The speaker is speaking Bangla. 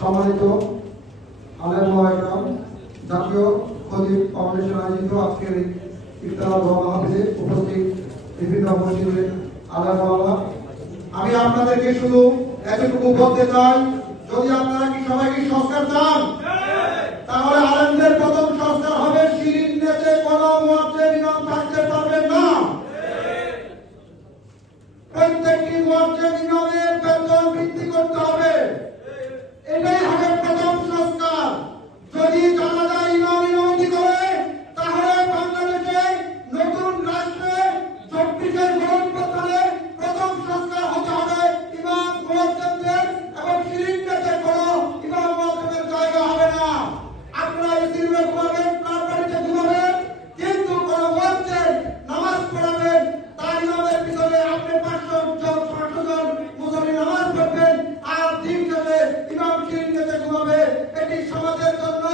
সম্মানিত জাতীয় ফাউন্ডেশন আয়োজিত আজকের উপস্থিত বিভিন্ন মসজিদের আমি আপনাদেরকে শুধু এতটুকু বলতে চাই, যদি আপনারা কি সবাইকে সংস্কার চান, তাহলে আনন্দের প্রথম সংস্কার হবে শিরিন কোন থাকতে পারবেন না। প্রত্যেকটি মধ্যে নিয়ম এটি সমাজের জন্য